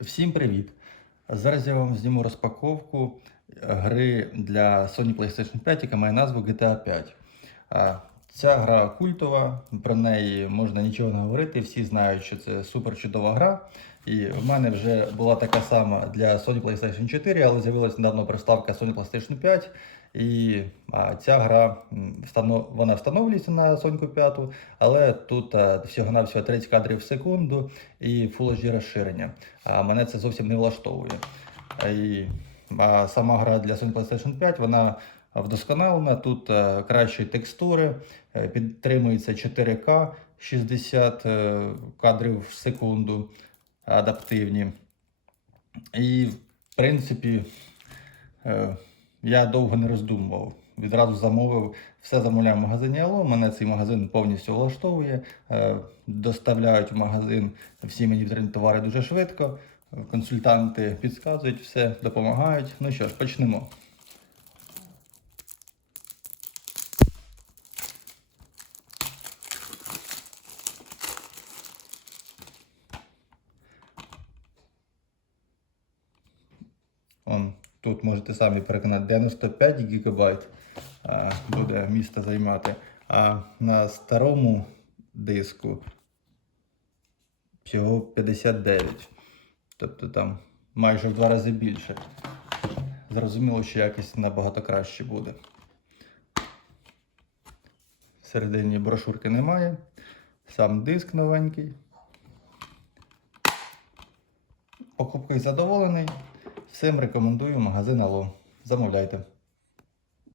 Всім привіт! Зараз я вам зніму розпаковку гри для Sony PlayStation 5, яка має назву GTA 5. Ця гра культова, про неї можна нічого не говорити. Всі знають, що це супер чудова гра. І в мене вже була така сама для Sony PlayStation 4, але з'явилася недавно приставка Sony PlayStation 5. І а, ця гра вона встановлюється на Sony 5, але тут а, всього-навсього 30 кадрів в секунду і Full HD розширення. А мене це зовсім не влаштовує. І, а сама гра для Sony PlayStation 5 вона вдосконалена. Тут е, кращі текстури, е, підтримується 4К 60 е, кадрів в секунду адаптивні. І, в принципі, я довго не роздумував. Відразу замовив, все замовляв в магазині Алло. Мене цей магазин повністю влаштовує. Доставляють в магазин всі мені потрібні товари дуже швидко. Консультанти підказують все, допомагають. Ну що ж, почнемо. Он, тут можете самі переконати 95 ГБ буде місце займати. А на старому диску всього 59. Тобто там майже в два рази більше. Зрозуміло, що якість набагато краще буде. Всередині брошурки немає. Сам диск новенький. Покупки задоволений. Всім рекомендую магазин Ало. Замовляйте.